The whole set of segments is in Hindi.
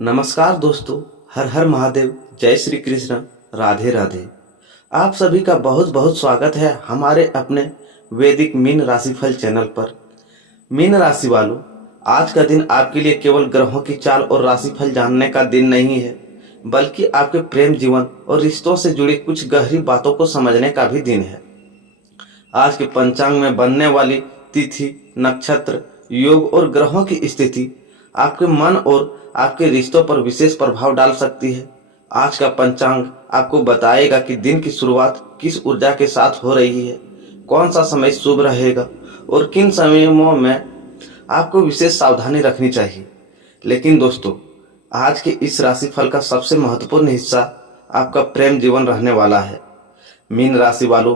नमस्कार दोस्तों। हर हर महादेव, जय श्री कृष्ण, राधे राधे। आप सभी का बहुत बहुत स्वागत है हमारे अपने वैदिक मीन राशिफल चैनल पर। मीन राशि वालों, आज का दिन आपके लिए केवल ग्रहों की चाल और राशिफल जानने का दिन नहीं है, बल्कि आपके प्रेम जीवन और रिश्तों से जुड़ी कुछ गहरी बातों को समझने का भी दिन है। आज के पंचांग में बनने वाली तिथि, नक्षत्र, योग और ग्रहों की स्थिति आपके मन और आपके रिश्तों पर विशेष प्रभाव डाल सकती है। आज का पंचांग आपको बताएगा कि दिन की शुरुआत किस ऊर्जा के साथ हो रही है, कौन सा समय शुभ रहेगा और किन समयों में आपको विशेष सावधानी रखनी चाहिए। लेकिन दोस्तों, आज के इस राशिफल का सबसे महत्वपूर्ण हिस्सा आपका प्रेम जीवन रहने वाला है। मीन राशि वालों,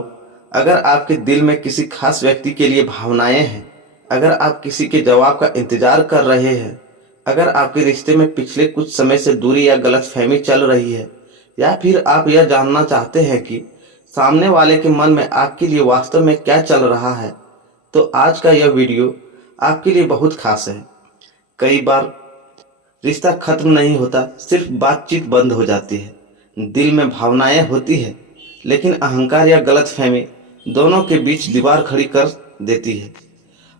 अगर आपके दिल में किसी खास व्यक्ति के लिए भावनाएं हैं, अगर आप किसी के जवाब का इंतजार कर रहे हैं, अगर आपके रिश्ते में पिछले कुछ समय से दूरी या गलतफहमी चल रही है, या फिर आप यह जानना चाहते हैं कि सामने वाले के मन में आपके लिए वास्तव में क्या चल रहा है, तो आज का यह वीडियो आपके लिए बहुत खास है। कई बार रिश्ता खत्म नहीं होता, सिर्फ बातचीत बंद हो जाती है। दिल में भावनाएं होती है, लेकिन अहंकार या गलतफहमी दोनों के बीच दीवार खड़ी कर देती है।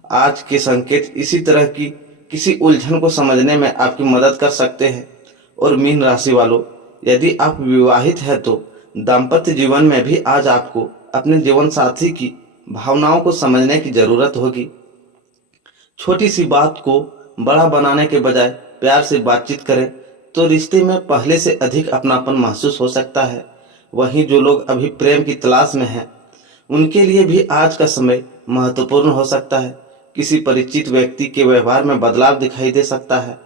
आज के संकेत इसी तरह की किसी उलझन को समझने में आपकी मदद कर सकते हैं। और मीन राशि वालों, यदि आप विवाहित हैं तो दाम्पत्य जीवन में भी आज आपको अपने जीवन साथी की भावनाओं को समझने की जरूरत होगी। छोटी सी बात को बड़ा बनाने के बजाय प्यार से बातचीत करें तो रिश्ते में पहले से अधिक अपनापन महसूस हो सकता है। वहीं जो लोग अभी प्रेम की तलाश में हैं, उनके लिए भी आज का समय महत्वपूर्ण हो सकता है। किसी परिचित व्यक्ति के व्यवहार में बदलाव दिखाई दे सकता है,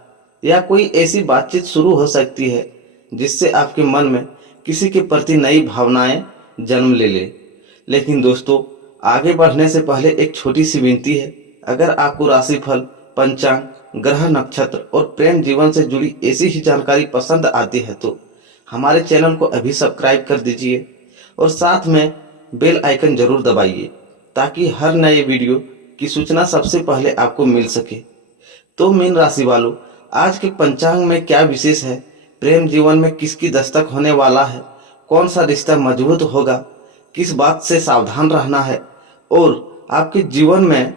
या कोई ऐसी बातचीत शुरू हो सकती है जिससे आपके मन में किसी के प्रति नई भावनाएं जन्म ले। लेकिन दोस्तों, आगे बढ़ने से पहले एक छोटी सी विनती है। अगर आपको राशिफल, पंचांग, ग्रह, नक्षत्र और प्रेम जीवन से जुड़ी ऐसी ही जानकारी पसंद आती है तो हमारे चैनल को अभी सब्सक्राइब कर दीजिए और साथ में बेल आइकन जरूर दबाइए, ताकि हर नए वीडियो की सूचना सबसे पहले आपको मिल सके। तो मीन राशि वालों, आज के पंचांग में क्या विशेष है, प्रेम जीवन में किसकी दस्तक होने वाला है, कौन सा रिश्ता मजबूत होगा, किस बात से सावधान रहना है, और आपके जीवन में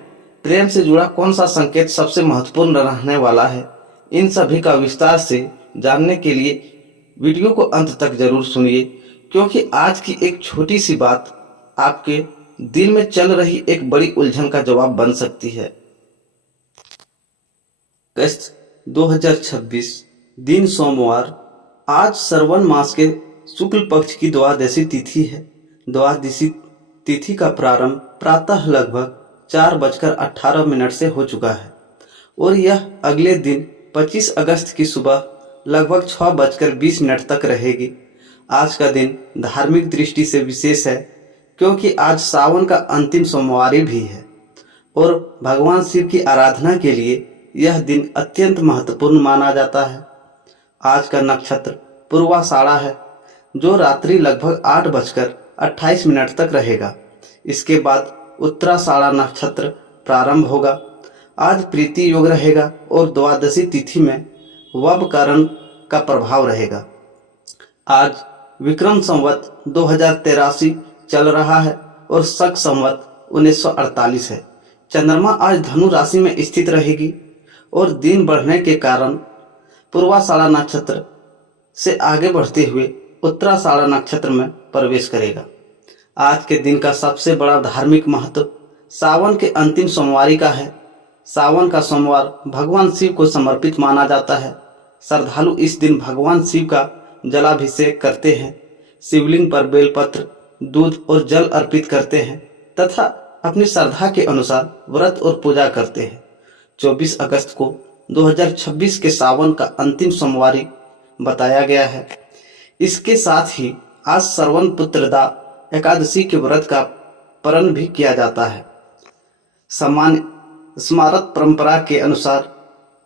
प्रेम से जुड़ा कौन सा संकेत सबसे महत्वपूर्ण रहने वाला है, इन सभी का विस्तार से जानने के लिए वीडियो को अंत तक जरूर सुनिए, क्योंकि आज की एक छोटी सी बात आपके दिल में चल रही एक बड़ी उलझन का जवाब बन सकती है। अगस्त 2026, दिन सोमवार। आज श्रवण मास के शुक्ल पक्ष की द्वादशी तिथि है। द्वादशी तिथि का प्रारंभ प्रातः लगभग 4:18 से हो चुका है और यह अगले दिन 25 अगस्त की सुबह लगभग 6:20 तक रहेगी। आज का दिन धार्मिक दृष्टि से विशेष है, क्योंकि आज सावन का अंतिम सोमवार भी है और भगवान शिव की आराधना के लिए यह दिन अत्यंत महत्वपूर्ण माना जाता है। आज का नक्षत्र पूर्वाषाढ़ा है, जो रात्रि लगभग 8:28 तक रहेगा। इसके बाद उत्तराषाढ़ा नक्षत्र प्रारंभ होगा। आज प्रीति योग रहेगा और द्वादशी तिथि में वबकरण का प्रभाव रहेगा। आज विक्रम संवत 2083 चल रहा है और शक संवत 1948 है। चंद्रमा आज धनु राशि में स्थित रहेगी और दिन बढ़ने के कारण पूर्वाषाढ़ा नक्षत्र से आगे बढ़ते हुए उत्तराषाढ़ा नक्षत्र में प्रवेश करेगा। आज के दिन का सबसे बड़ा धार्मिक महत्व सावन के अंतिम सोमवारी का है। सावन का सोमवार भगवान शिव को समर्पित माना जाता है। श्रद्धालु इस दिन भगवान शिव का जलाभिषेक करते हैं, शिवलिंग पर बेलपत्र, दूध और जल अर्पित करते हैं तथा अपनी श्रद्धा के अनुसार व्रत और पूजा करते हैं। 24 अगस्त को 2026 के सावन का अंतिम सोमवारी बताया गया है। इसके साथ ही आज श्रवण पुत्रदा एकादशी के व्रत का पारण भी किया जाता है। सामान्य स्मारक परंपरा के अनुसार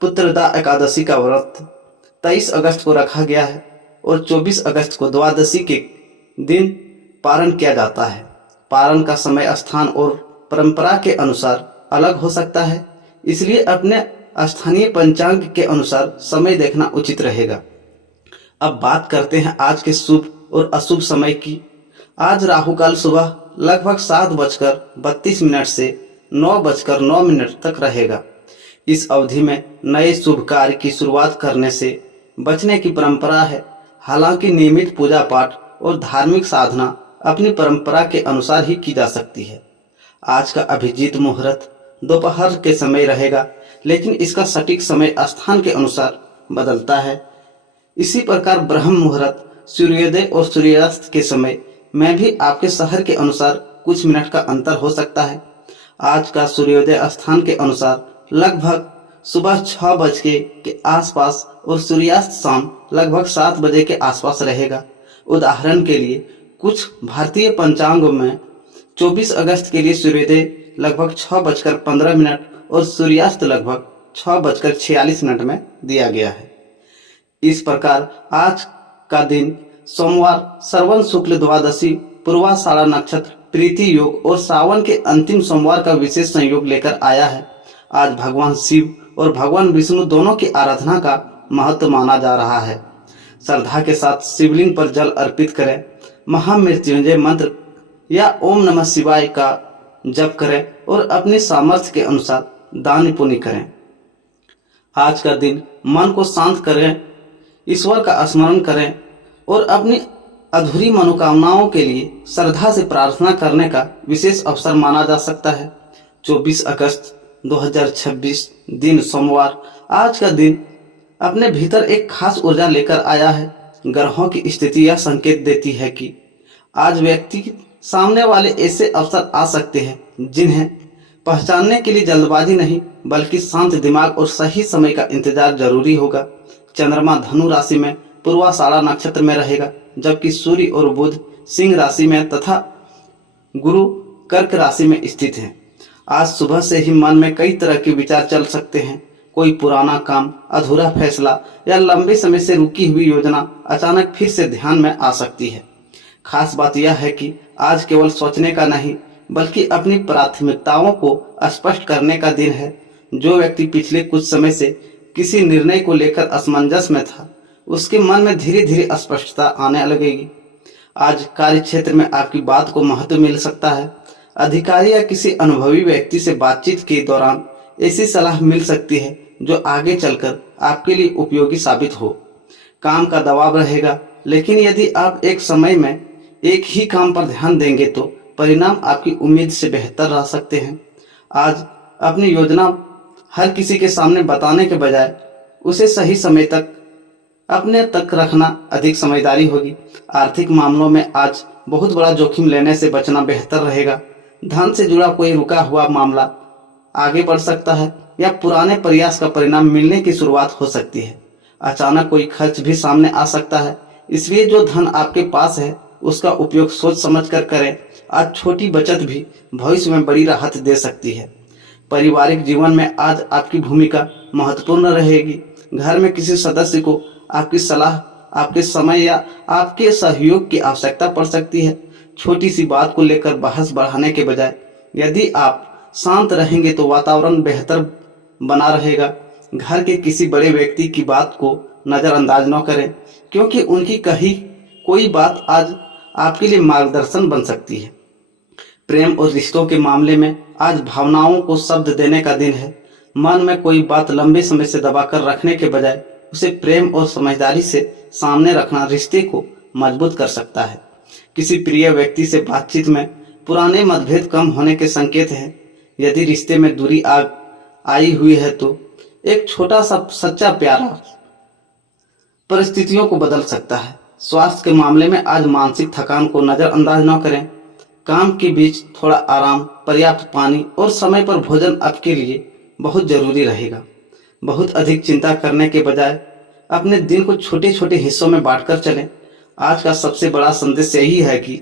पुत्रदा एकादशी का व्रत 23 अगस्त को रखा गया है और 24 अगस्त को द्वादशी के दिन पारण किया जाता है। पारण का समय, स्थान और परंपरा के अनुसार अलग हो सकता है, इसलिए अपने स्थानीय पंचांग के अनुसार समय देखना उचित रहेगा। अब बात करते हैं आज के शुभ और अशुभ समय की। आज राहु काल सुबह लगभग 7:32 से 9:09 तक रहेगा। इस अवधि में नए शुभ कार्य की शुरुआत करने से बचने की परंपरा है। हालांकि नियमित पूजा पाठ और धार्मिक साधना अपनी परंपरा के अनुसार ही की जा सकती है। आज का अभिजीत मुहूर्त दोपहर के समय रहेगा, लेकिन इसका सटीक समय स्थान के अनुसार बदलता है। इसी प्रकार ब्रह्म मुहूर्त सूर्योदय और सूर्यास्त के समय में भी आपके शहर के अनुसार कुछ मिनट का अंतर हो सकता है। आज का सूर्योदय स्थान के अनुसार लगभग सुबह 6 बजे के आसपास और सूर्यास्त शाम लगभग 7 बजे के आसपास रहेगा। उदाहरण के लिए कुछ भारतीय पंचांगों में 24 अगस्त के लिए सूर्योदय लगभग 6:15 और सूर्यास्त लगभग 6:46 में दिया गया है। इस प्रकार आज का दिन सोमवार श्रवण शुक्ल द्वादशी, पूर्वाषाढ़ा नक्षत्र, प्रीति योग और सावन के अंतिम सोमवार का विशेष संयोग लेकर आया है। आज भगवान शिव और भगवान विष्णु दोनों की आराधना का महत्व माना जा रहा है। श्रद्धा के साथ शिवलिंग पर जल अर्पित करें, महामृत्युंजय मंत्र या ओम नमः शिवाय का जप करें और अपनी सामर्थ्य के अनुसार दान पुण्य करें। आज का दिन मन को शांत करें, ईश्वर का स्मरण करें और अपनी अधूरी मनोकामनाओं के लिए श्रद्धा से प्रार्थना करने का विशेष अवसर माना जा सकता है। 24 अगस्त 2026 दिन सोमवार। आज का दिन अपने भीतर एक खास ऊर्जा लेकर आया है। ग्रहों की स्थिति यह संकेत देती है कि आज व्यक्ति के सामने वाले ऐसे अवसर आ सकते हैं जिन्हें पहचानने के लिए जल्दबाजी नहीं बल्कि शांत दिमाग और सही समय का इंतजार जरूरी होगा। चंद्रमा धनु राशि में पूर्वाषाढ़ा नक्षत्र में रहेगा, जबकि सूर्य और बुध सिंह राशि में तथा गुरु कर्क राशि में स्थित हैं। आज सुबह से ही मन में कई तरह के विचार चल सकते हैं। कोई पुराना काम, अधूरा फैसला या लंबे समय से रुकी हुई योजना अचानक फिर से ध्यान में आ सकती है। खास बात यह है कि आज केवल सोचने का नहीं बल्कि अपनी प्राथमिकताओं को स्पष्ट करने का दिन है। जो व्यक्ति पिछले कुछ समय से किसी निर्णय को लेकर असमंजस में था, उसके मन में धीरे धीरे स्पष्टता आने लगेगी। आज कार्य क्षेत्र में आपकी बात को महत्व मिल सकता है। अधिकारी या किसी अनुभवी व्यक्ति से बातचीत के दौरान ऐसी सलाह मिल सकती है जो आगे चलकर आपके लिए उपयोगी साबित हो। काम का दबाव रहेगा, लेकिन यदि आप एक समय में एक ही काम पर ध्यान देंगे तो परिणाम आपकी उम्मीद से बेहतर रह सकते हैं। आज अपनी योजना हर किसी के सामने बताने के बजाय उसे सही समय तक अपने तक रखना अधिक समझदारी होगी। आर्थिक मामलों में आज बहुत बड़ा जोखिम लेने से बचना बेहतर रहेगा। धन से जुड़ा कोई रुका हुआ मामला आगे बढ़ सकता है या पुराने प्रयास का परिणाम मिलने की शुरुआत हो सकती है। अचानक कोई खर्च भी सामने आ सकता है, इसलिए जो धन आपके पास है उसका उपयोग सोच समझ कर करें। आज छोटी बचत भी भविष्य में बड़ी राहत दे सकती है। पारिवारिक जीवन में आज आपकी भूमिका महत्वपूर्ण रहेगी। घर में किसी सदस्य को आपकी सलाह, आपके समय या आपके सहयोग की आवश्यकता पड़ सकती है। छोटी सी बात को लेकर बहस बढ़ाने के बजाय यदि आप शांत रहेंगे तो वातावरण बेहतर बना रहेगा। घर के किसी बड़े व्यक्ति की बात को नज़रअंदाज न करें, क्योंकि उनकी कही कोई बात आज आपके लिए मार्गदर्शन बन सकती है। प्रेम और रिश्तों के मामले में आज भावनाओं को शब्द देने का दिन है। मन में कोई बात लंबे समय से दबाकर रखने के बजाय उसे प्रेम और समझदारी से सामने रखना रिश्ते को मजबूत कर सकता है। किसी प्रिय व्यक्ति से बातचीत में पुराने मतभेद कम होने के संकेत हैं। यदि रिश्ते में दूरी आई हुई है तो एक छोटा सा सच्चा प्यार परिस्थितियों को बदल सकता है। स्वास्थ्य के मामले में आज मानसिक थकान को नजरअंदाज न करें। काम के बीच थोड़ा आराम, पर्याप्त पानी और समय पर भोजन आपके लिए बहुत जरूरी रहेगा। बहुत अधिक चिंता करने के बजाय अपने दिन को छोटे छोटे हिस्सों में बांटकर चलें। आज का सबसे बड़ा संदेश यही है कि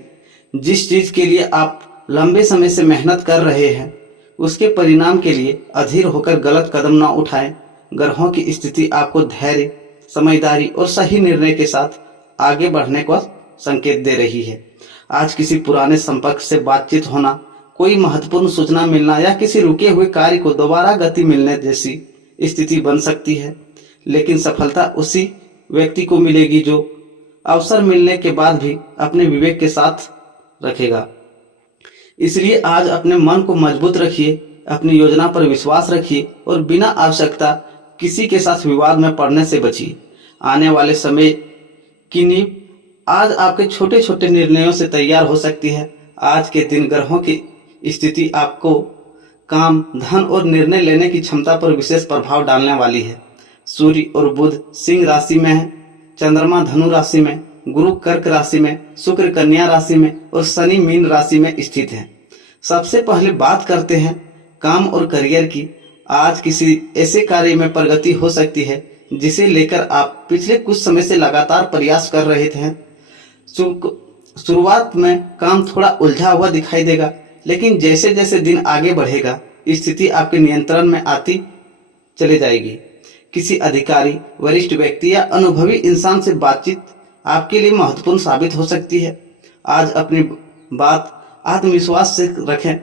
जिस चीज के लिए आप लंबे समय से मेहनत कर रहे हैं उसके परिणाम के लिए अधीर होकर गलत कदम न उठाएं। ग्रहों की स्थिति आपको धैर्य, समझदारी और सही निर्णय के साथ आगे बढ़ने का संकेत दे रही है। आज किसी पुराने संपर्क से बातचीत होना, कोई महत्वपूर्ण सूचना मिलना या किसी रुके हुए कार्य को दोबारा गति मिलने जैसी स्थिति बन सकती है, लेकिन सफलता उसी व्यक्ति को मिलेगी जो अवसर मिलने के बाद भी अपने विवेक के साथ रखेगा। इसलिए आज अपने मन को मजबूत रखिए, अपनी योजना पर विश्वास रखिए और बिना आवश्यकता किसी के साथ विवाद में पड़ने से बचिए। आने वाले समय की नींव आज आपके छोटे छोटे निर्णयों से तैयार हो सकती है। आज के दिन ग्रहों की स्थिति आपको काम, धन और निर्णय लेने की क्षमता पर विशेष प्रभाव डालने वाली है। सूर्य और बुध सिंह राशि में है, चंद्रमा धनु राशि में, गुरु कर्क राशि में, शुक्र कन्या राशि में और शनि मीन राशि में स्थित है। सबसे पहले बात करते हैं काम और करियर की। आज किसी ऐसे कार्य में प्रगति हो सकती है जिसे लेकर आप पिछले कुछ समय से लगातार प्रयास कर रहे थे। शुरुआत में काम थोड़ा उलझा हुआ दिखाई देगा, लेकिन जैसे जैसे दिन आगे बढ़ेगा स्थिति आपके नियंत्रण में आती चली जाएगी। किसी अधिकारी, वरिष्ठ व्यक्ति या अनुभवी इंसान से बातचीत आपके लिए महत्वपूर्ण साबित हो सकती है। आज अपनी बात आत्मविश्वास से रखें,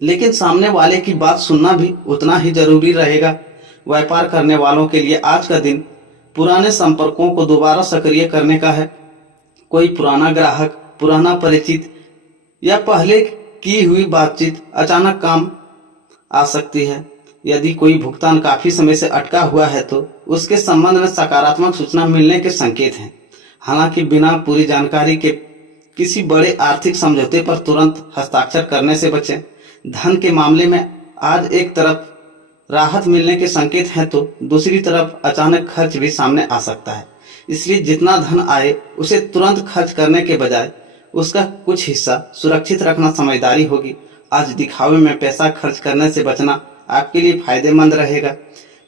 लेकिन सामने वाले की बात सुनना भी उतना ही जरूरी रहेगा। व्यापार करने वालों के लिए आज का दिन पुराने संपर्कों को दोबारा सक्रिय करने का है। कोई पुराना ग्राहक, पुराना परिचित या पहले की हुई बातचीत अचानक काम आ सकती है। यदि कोई भुगतान काफी समय से अटका हुआ है तो उसके संबंध में सकारात्मक सूचना मिलने के संकेत हैं। हालांकि बिना पूरी जानकारी के किसी बड़े आर्थिक समझौते पर तुरंत हस्ताक्षर करने से बचें। धन के मामले में आज एक तरफ राहत मिलने के संकेत हैं तो दूसरी तरफ अचानक खर्च भी सामने आ सकता है। इसलिए जितना धन आए उसे तुरंत खर्च करने के बजाय उसका कुछ हिस्सा सुरक्षित रखना समझदारी होगी। आज दिखावे में पैसा खर्च करने से बचना आपके लिए फायदेमंद रहेगा।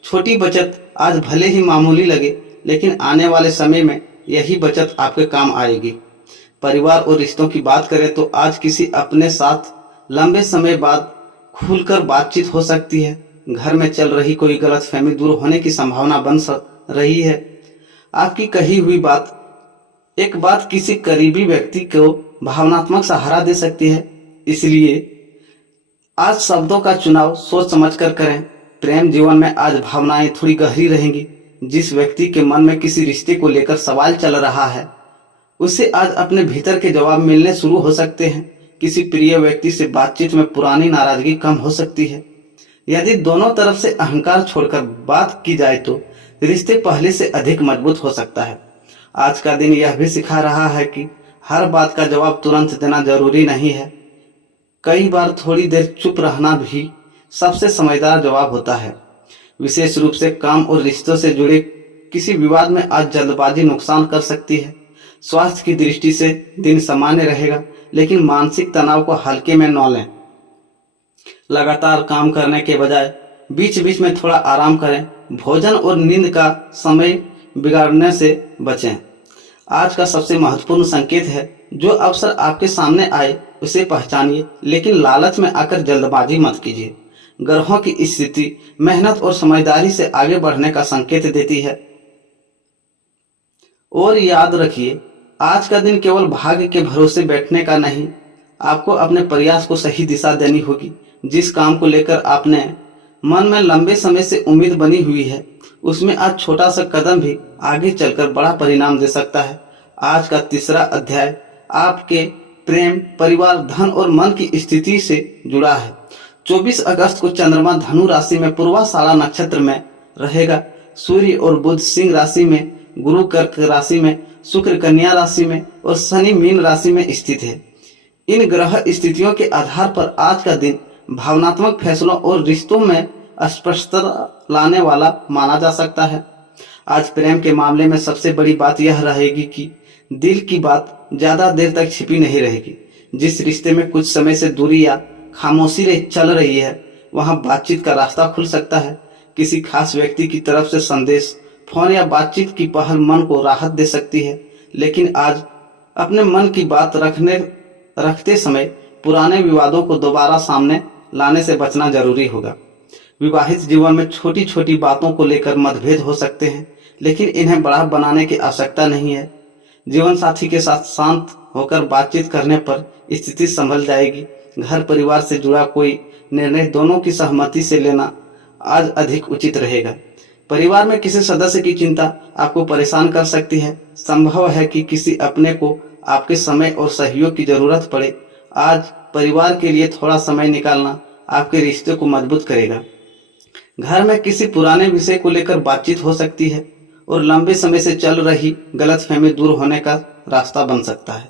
छोटी बचत आज भले ही मामूली लगे, लेकिन आने वाले समय में यही बचत आपके काम आएगी। परिवार और रिश्तों की बात करें तो आज किसी अपने साथ लंबे समय बाद खुलकर बातचीत हो सकती है। घर में चल रही कोई गलतफहमी दूर होने की संभावना बन रही है। आपकी कही हुई एक बात किसी करीबी व्यक्ति को भावनात्मक सहारा दे सकती है। इसलिए आज शब्दों का चुनाव सोच समझकर करें। प्रेम जीवन में आज भावनाएं थोड़ी गहरी रहेंगी। जिस व्यक्ति के मन में किसी रिश्ते को लेकर सवाल चल रहा है उसे आज अपने भीतर के जवाब मिलने शुरू हो सकते हैं। किसी प्रिय व्यक्ति से बातचीत में पुरानी नाराजगी कम हो सकती है। यदि दोनों तरफ से अहंकार छोड़कर बात की जाए तो रिश्ते पहले से अधिक मजबूत हो सकता है। आज का दिन यह भी सिखा रहा है कि हर बात का जवाब तुरंत देना जरूरी नहीं है। कई बार थोड़ी देर चुप रहना भी सबसे समझदार जवाब होता है। विशेष रूप से काम और रिश्तों से जुड़े किसी विवाद में आज जल्दबाजी नुकसान कर सकती है। स्वास्थ्य की दृष्टि से दिन सामान्य रहेगा, लेकिन मानसिक तनाव को हल्के में न लें। लगातार काम करने के बजाय बीच बीच में थोड़ा आराम करें। भोजन और नींद का समय बिगाड़ने से बचें। आज का सबसे महत्वपूर्ण संकेत है, जो अवसर आपके सामने आए उसे पहचानिए, लेकिन लालच में आकर जल्दबाजी मत कीजिए। ग्रहों की स्थिति मेहनत और समझदारी से आगे बढ़ने का संकेत देती है। और याद रखिए, आज का दिन केवल भाग्य के भरोसे बैठने का नहीं, आपको अपने प्रयास को सही दिशा देनी होगी। जिस काम को लेकर आपने मन में लंबे समय से उम्मीद बनी हुई है, उसमें आज छोटा सा कदम भी आगे चलकर बड़ा परिणाम दे सकता है। आज का तीसरा अध्याय आपके प्रेम, परिवार, धन और मन की स्थिति से जुड़ा है। 24 अगस्त को चंद्रमा धनु राशि में पूर्वाषाढ़ा नक्षत्र में रहेगा। सूर्य और बुध सिंह राशि में, गुरु कर्क राशि में, शुक्र कन्या राशि में और शनि मीन राशि में स्थित है। इन ग्रह स्थितियों के आधार पर आज का दिन भावनात्मक फैसलों और रिश्तों में स्पष्टता लाने वाला माना जा सकता है। आज प्रेम के मामले में सबसे बड़ी बात यह रहेगी कि दिल की बात ज्यादा देर तक छिपी नहीं रहेगी। जिस रिश्ते में कुछ समय से दूरी या खामोशी चल रही है, वहां बातचीत का रास्ता खुल सकता है। किसी खास व्यक्ति की तरफ से संदेश, फोन या बातचीत की पहल मन को राहत दे सकती है। लेकिन आज अपने मन की बात रखते समय पुराने विवादों को दोबारा सामने लाने से बचना जरूरी होगा। विवाहित जीवन में छोटी छोटी बातों को लेकर मतभेद हो सकते हैं, लेकिन इन्हें बड़ा बनाने की आवश्यकता नहीं है। जीवन साथी के साथ शांत होकर बातचीत करने पर स्थिति संभल जाएगी। घर परिवार से जुड़ा कोई निर्णय दोनों की सहमति से लेना आज अधिक उचित रहेगा। परिवार में किसी सदस्य की चिंता आपको परेशान कर सकती है। संभव है कि किसी अपने को आपके समय और सहयोग की जरूरत पड़े। आज परिवार के लिए थोड़ा समय निकालना आपके रिश्ते को मजबूत करेगा। घर में किसी पुराने विषय को लेकर बातचीत हो सकती है और लंबे समय से चल रही गलतफहमी दूर होने का रास्ता बन सकता है।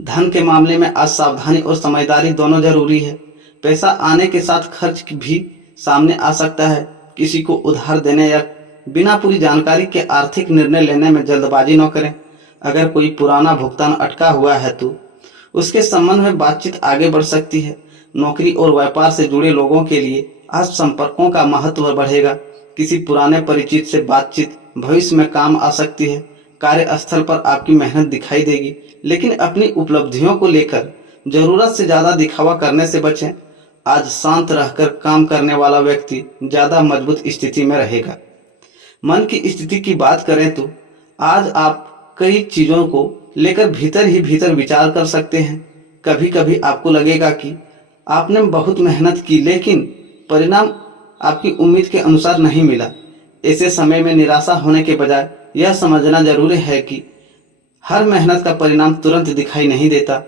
धन के मामले में आज सावधानी और समझदारी दोनों जरूरी है। पैसा आने के साथ खर्च भी सामने आ सकता है। किसी को उधार देने या बिना पूरी जानकारी के आर्थिक निर्णय लेने में जल्दबाजी न करें। अगर कोई पुराना भुगतान अटका हुआ है तो उसके संबंध में बातचीत आगे बढ़ सकती है। नौकरी और व्यापार से जुड़े लोगों के लिए आज संपर्कों का महत्व बढ़ेगा। किसी पुराने परिचित से बातचीत भविष्य में काम आ सकती है। कार्यस्थल पर आपकी मेहनत दिखाई देगी, लेकिन अपनी उपलब्धियों को लेकर जरूरत से ज्यादा दिखावा करने से बचें। आज शांत रहकर काम करने वाला व्यक्ति ज्यादा मजबूत स्थिति में रहेगा। मन की स्थिति की बात करें तो आज आप कई चीजों को लेकर भीतर ही भीतर विचार कर सकते हैं। कभी कभी आपको लगेगा कि आपने बहुत मेहनत की, लेकिन परिणाम आपकी उम्मीद के अनुसार नहीं मिला। ऐसे समय में निराशा होने के बजाय यह समझना जरूरी है कि हर मेहनत का परिणाम तुरंत दिखाई नहीं देता।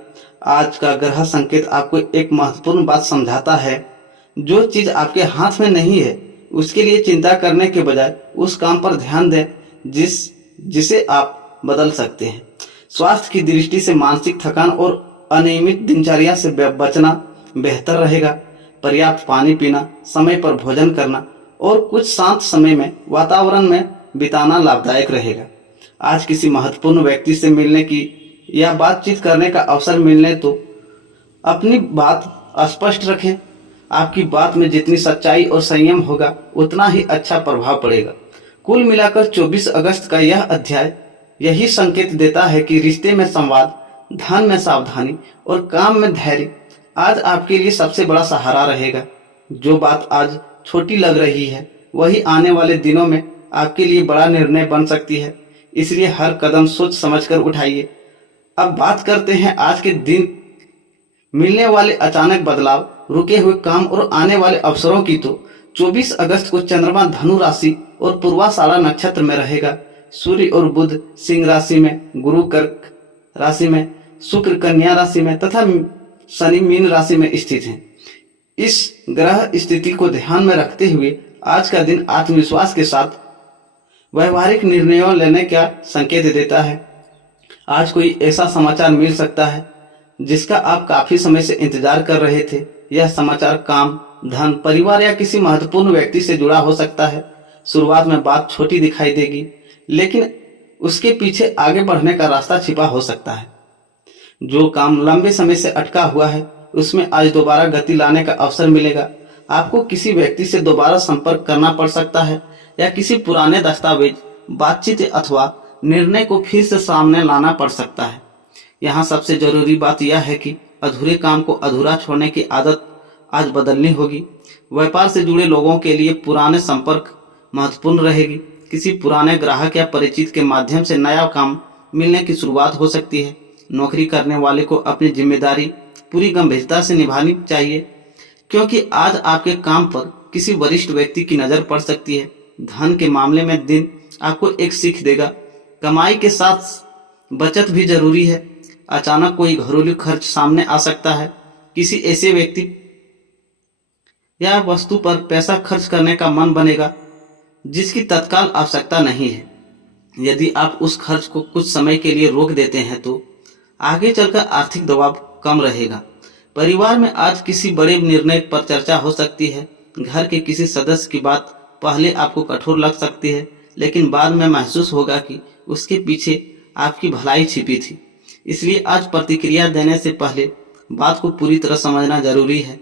आज का ग्रह संकेत आपको एक महत्वपूर्ण बात समझाता है। जो चीज आपके हाथ में नहीं है उसके लिए चिंता करने के बजाय उस काम पर ध्यान दें जिसे आप बदल सकते हैं। स्वास्थ्य की दृष्टि से मानसिक थकान और अनियमित दिनचर्या से बचना बेहतर रहेगा। पर्याप्त पानी पीना, समय पर भोजन करना और कुछ शांत समय में वातावरण में बिताना लाभदायक रहेगा। आज किसी महत्वपूर्ण व्यक्ति से मिलने की या बातचीत करने का अवसर मिलने तो अपनी बात स्पष्ट रखें। आपकी बात में जितनी सच्चाई और संयम होगा उतना ही अच्छा प्रभाव पड़ेगा। कुल मिलाकर 24 अगस्त का यह अध्याय यही संकेत देता है कि रिश्ते में संवाद, धन में सावधानी और काम में धैर्य आज आपके लिए सबसे बड़ा सहारा रहेगा। जो बात आज छोटी लग रही है वही आने वाले दिनों में आपके लिए बड़ा निर्णय बन सकती है। इसलिए हर कदम सोच समझकर उठाइए। अब बात करते हैं आज के दिन मिलने वाले अचानक बदलाव, रुके हुए काम और आने वाले अवसरों की। तो 24 अगस्त को चंद्रमा धनु राशि और पूर्वाषाढ़ा नक्षत्र में रहेगा। सूर्य और बुध सिंह राशि में, गुरु कर्क राशि में, शुक्र कन्या राशि में तथा शनि मीन राशि में स्थित हैं। इस ग्रह स्थिति को ध्यान में रखते हुए आज का दिन आत्मविश्वास के साथ व्यवहारिक निर्णयों लेने का संकेत देता है। आज कोई ऐसा समाचार मिल सकता है जिसका आप काफी समय से इंतजार कर रहे थे। यह समाचार काम, धन, परिवार या किसी महत्वपूर्ण व्यक्ति से जुड़ा हो सकता है। शुरुआत में बात छोटी दिखाई देगी, लेकिन उसके पीछे आगे बढ़ने का रास्ता छिपा हो सकता है। जो काम लंबे समय से अटका हुआ है उसमें आज दोबारा गति लाने का अवसर मिलेगा। आपको किसी व्यक्ति से दोबारा संपर्क करना पड़ सकता है या किसी पुराने दस्तावेज, बातचीत अथवा निर्णय को फिर से सामने लाना पड़ सकता है। यहाँ सबसे जरूरी बात यह है कि अधूरे काम को अधूरा छोड़ने की आदत आज बदलनी होगी। व्यापार से जुड़े लोगों के लिए पुराने संपर्क महत्वपूर्ण रहेगी। किसी पुराने ग्राहक या परिचित के माध्यम से नया काम मिलने की शुरुआत हो सकती है। नौकरी करने वाले को अपनी जिम्मेदारी पूरी गंभीरता से निभानी चाहिए, क्योंकि आज आपके काम पर किसी वरिष्ठ व्यक्ति की नज़र पड़ सकती है। धन के मामले में दिन आपको एक सीख देगा। कमाई के साथ बचत भी जरूरी है। अचानक कोई घरेलू खर्च सामने आ सकता है। किसी ऐसे व्यक्ति या वस्तु पर पैसा खर्च करने का मन बनेगा जिसकी तत्काल आवश्यकता नहीं है। यदि आप उस खर्च को कुछ समय के लिए रोक देते हैं तो आगे चलकर आर्थिक दबाव कम रहेगा। परिवार में आज किसी बड़े निर्णय पर चर्चा हो सकती है। घर के किसी सदस्य की बात पहले आपको कठोर लग सकती है, लेकिन बाद में महसूस होगा कि उसके पीछे आपकी भलाई छिपी थी। इसलिए आज प्रतिक्रिया देने से पहले बात को पूरी तरह समझना जरूरी है।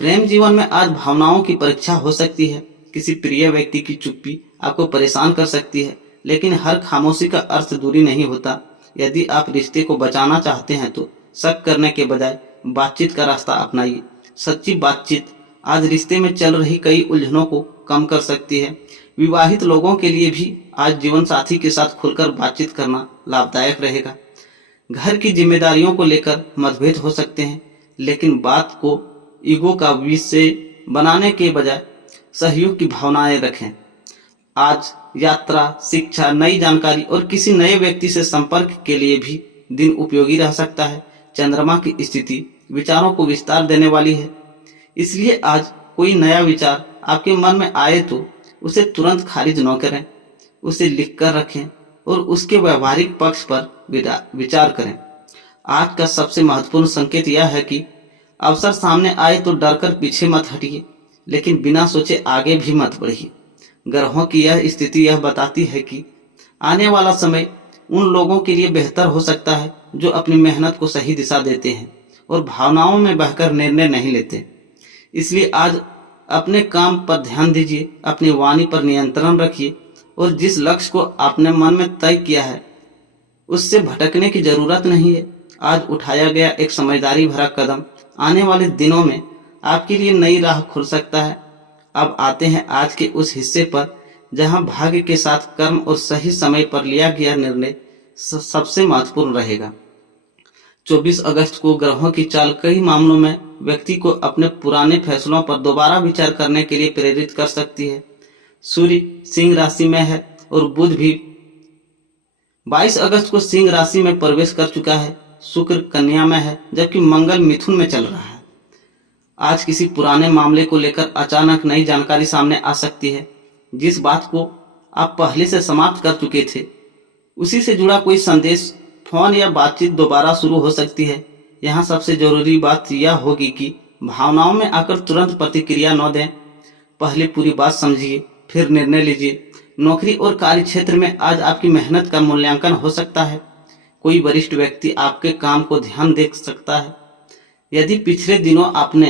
प्रेम जीवन में आज भावनाओं की परीक्षा हो सकती है। किसी प्रिय व्यक्ति की चुप्पी आपको परेशान कर सकती है, लेकिन हर खामोशी का अर्थ दूरी नहीं होता। यदि आप रिश्ते को बचाना चाहते हैं तो शक करने के बजाय बातचीत का रास्ता अपनाइए। सच्ची बातचीत आज रिश्ते में चल रही कई उलझनों को कम कर सकती है। विवाहित लोगों के लिए भी आज जीवन साथी के साथ खुलकर बातचीत करना लाभदायक रहेगा। घर की जिम्मेदारियों को लेकर मतभेद हो सकते हैं, लेकिन बात को ईगो का विषय बनाने के बजाय सहयोग की भावनाएं रखें। आज यात्रा, शिक्षा, नई जानकारी और किसी नए व्यक्ति से संपर्क के लिए भी दिन उपयोगी रह सकता है। चंद्रमा की स्थिति विचारों को विस्तार देने वाली है, इसलिए आज कोई नया विचार आपके मन में आए तो उसे तुरंत खारिज न करें, उसे लिख कर रखें और उसके व्यवहारिक पक्ष पर विचार करें। आज का सबसे महत्वपूर्ण संकेत यह है कि अवसर सामने आए तो डरकर पीछे मत हटिए, लेकिन बिना सोचे आगे भी मत बढ़िए। ग्रहों की यह स्थिति यह बताती है कि आने वाला समय उन लोगों के लिए बेहतर हो सकता है जो अपनी मेहनत को सही दिशा देते हैं और भावनाओं में बहकर निर्णय नहीं लेते। इसलिए आज अपने काम पर ध्यान दीजिए, अपनी वाणी पर नियंत्रण रखिए और जिस लक्ष्य को आपने मन में तय किया है उससे भटकने की जरूरत नहीं है। आज उठाया गया एक समझदारी भरा कदम आने वाले दिनों में आपके लिए नई राह खोल सकता है। अब आते हैं आज के उस हिस्से पर जहां भाग्य के साथ कर्म और सही समय पर लिया गया निर्णय सबसे महत्वपूर्ण रहेगा। 24 अगस्त को ग्रहों की चाल कई मामलों में व्यक्ति को अपने पुराने फैसलों पर दोबारा विचार करने के लिए प्रेरित कर सकती है। सूर्य सिंह राशि में है और बुध भी 22 अगस्त को सिंह राशि में प्रवेश कर चुका है। शुक्र कन्या में है जबकि मंगल मिथुन में चल रहा है। आज किसी पुराने मामले को लेकर अचानक नई जानकारी सामने आ सकती है। जिस बात को आप पहले से समाप्त कर चुके थे उसी से जुड़ा कोई संदेश, फोन या बातचीत दोबारा शुरू हो सकती है। यहाँ सबसे जरूरी बात यह होगी कि भावनाओं में आकर तुरंत प्रतिक्रिया न दें। पहले पूरी बात समझिए, फिर निर्णय लीजिए। नौकरी और कार्य क्षेत्र में आज आपकी मेहनत का मूल्यांकन हो सकता है। कोई वरिष्ठ व्यक्ति आपके काम को ध्यान दे सकता है। यदि पिछले दिनों आपने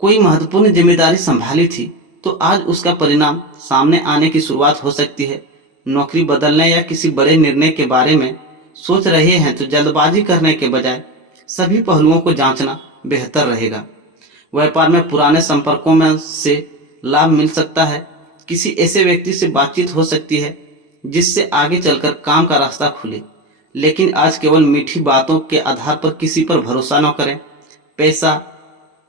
कोई महत्वपूर्ण जिम्मेदारी संभाली थी तो आज उसका परिणाम सामने आने की शुरुआत हो सकती है। नौकरी बदलने या किसी बड़े निर्णय के बारे में सोच रहे हैं तो जल्दबाजी करने के बजाय सभी पहलुओं को जांचना बेहतर रहेगा। व्यापार में पुराने संपर्कों में से लाभ मिल सकता है। किसी ऐसे व्यक्ति से बातचीत हो सकती है जिससे आगे चलकर काम का रास्ता खुले, लेकिन आज केवल मीठी बातों के आधार पर किसी पर भरोसा न करें। पैसा,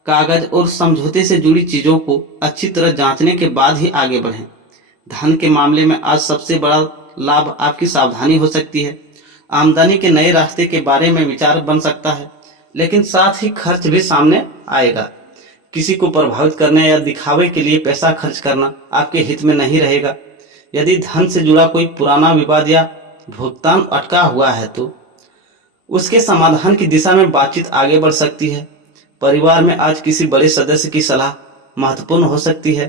कागज और समझौते से जुड़ी चीजों को अच्छी तरह जांचने के बाद ही आगे बढ़ें। धन के मामले में आज सबसे बड़ा लाभ आपकी सावधानी हो सकती है। आमदनी के नए रास्ते के बारे में विचार बन सकता है, लेकिन साथ ही खर्च भी सामने आएगा। किसी को प्रभावित करने या दिखावे के लिए पैसा खर्च करना आपके हित में नहीं रहेगा। यदि धन से जुड़ा कोई पुराना विवाद या भुगतान अटका हुआ है तो उसके समाधान की दिशा में बातचीत आगे बढ़ सकती है। परिवार में आज किसी बड़े सदस्य की सलाह महत्वपूर्ण हो सकती है।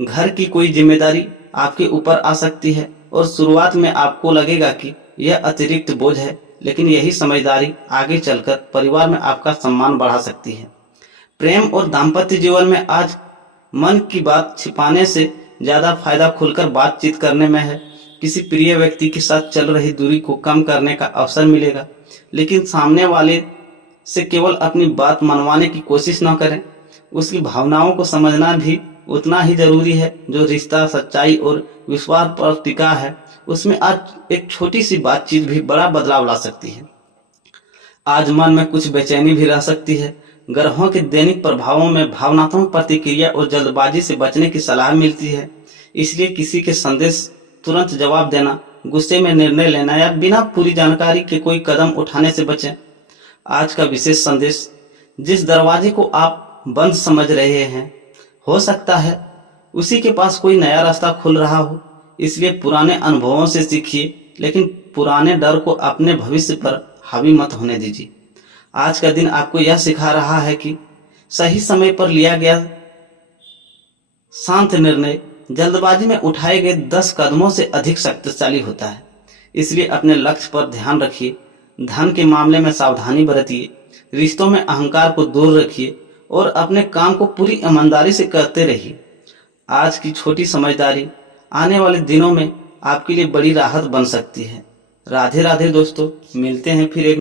घर की कोई जिम्मेदारी आपके ऊपर आ सकती है और शुरुआत में आपको लगेगा कि यह अतिरिक्त बोझ है, लेकिन यही समझदारी आगे चलकर परिवार में आपका सम्मान बढ़ा सकती है। प्रेम और दाम्पत्य जीवन में आज मन की बात छिपाने से ज्यादा फायदा खुलकर बातचीत करने में है। किसी प्रिय व्यक्ति के साथ चल रही दूरी को कम करने का अवसर मिलेगा, लेकिन सामने वाले से केवल अपनी बात मनवाने की कोशिश न करें। उसकी भावनाओं को समझना भी उतना ही जरूरी है। जो रिश्ता सच्चाई और विश्वास पर टिका है उसमें आज एक छोटी सी बातचीत भी बड़ा बदलाव ला सकती है। आज मन में कुछ बेचैनी भी रह सकती है। ग्रहों के दैनिक प्रभावों में भावनात्मक प्रतिक्रिया और जल्दबाजी से बचने की सलाह मिलती है। इसलिए किसी के संदेश तुरंत जवाब देना, गुस्से में निर्णय लेना या बिना पूरी जानकारी के कोई कदम उठाने से बचें। आज का विशेष संदेश, जिस दरवाजे को आप बंद समझ रहे हैं हो सकता है उसी के पास कोई नया रास्ता खुल रहा हो। इसलिए पुराने अनुभवों से सीखिए, लेकिन पुराने डर को अपने भविष्य पर हावी मत होने दीजिए। आज का दिन आपको यह सिखा रहा है कि सही समय पर लिया गया शांत निर्णय जल्दबाजी में उठाए गए 10 कदमों से अधिक शक्तिशाली होता है। इसलिए अपने लक्ष्य पर ध्यान रखिए, धन के मामले में सावधानी बरतिए, रिश्तों में अहंकार को दूर रखिए और अपने काम को पूरी ईमानदारी से करते रहिए। आज की छोटी समझदारी आने वाले दिनों में आपके लिए बड़ी राहत बन सकती है। राधे राधे दोस्तों, मिलते हैं फिर एक